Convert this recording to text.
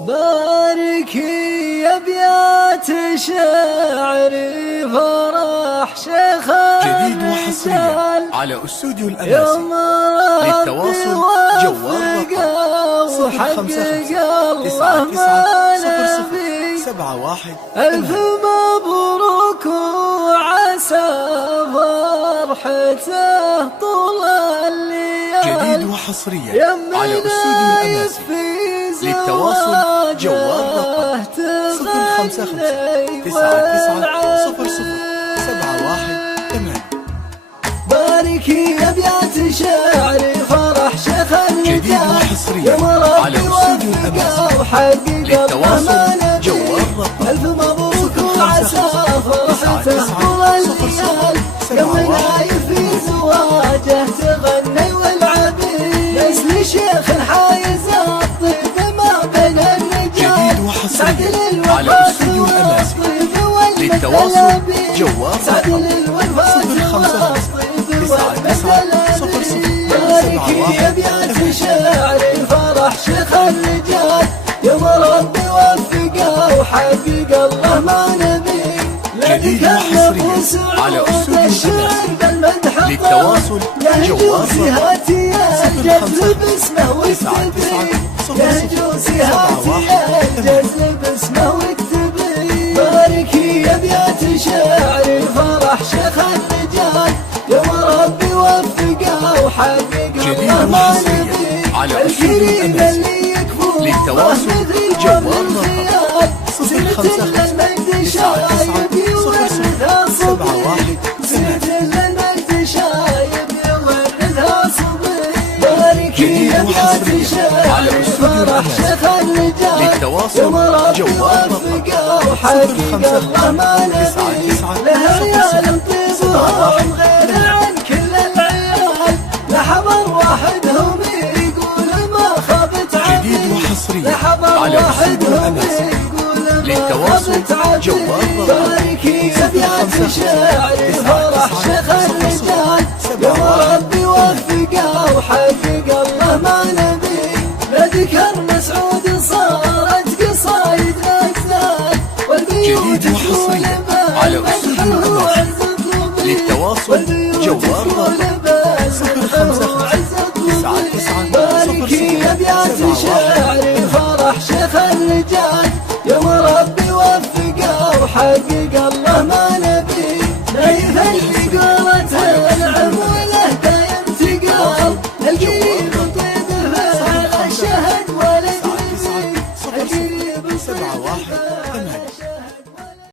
باركي يا ابيات شعري فرح شيخ جديد وحصريا على استوديو الأماسي. للتواصل جوال رقم 055 ألف مبروك وعسى فرحته طول الليالي. جديد وحصريا على استوديو الأماسي. للتواصل جوال رقم 055 باركي يا ابيات شعري فرح شيخ جديد وحصريا على استوديو الأماسي. للتواصل جوال رقم ألف مبروك وعسى فرحته طول الليالي. يوم العايف في زواجه تغني والعبيد نسل شيخ حايز الطيب ما بين الرجال. جديد وحصريا على استوديو الأماسي. للتواصل جوال رقم 055 باركي يا ابيات شعري فرح شيخ الرجال. يوم ربي وفقه وحقق الله ما نبي. جديد وحصريا على استوديو الأماسي. للتواصل جوال رقم 055 باركي يا ابيات شعري فرح شيخ الرجال. يوم ربي وفقه وحقق الله ما نبي. على استوديو الأماسي. للتواصل جوال رقم 055 باركي يا ابيات على استوديو الأماسي. للتواصل جوال رقم 055 لها عيال طيبهم غير عن كل العيال. لحظر وحدهم يقول ما خابت عبيد. جديد وحصريا على استوديو الأماسي. للتواصل جوال رقم باركي يا ابيات شعري فرح شيخ الرجال. يوم ربي وفقه وحقق الله ما نبي. لذكر مسعود صارت قصايد نزال. جديد وحصريا على استوديو الأماسي. للتواصل جوال رقم 055 باركي يا ابيات شعري فرح شيخ الرجال. يوم ربي وفقه وحقق الله ما نبي. ليث اللي قولت العم وله دايم تقال. القريب طيب فعل الشهد ولد نبي. القريب طيب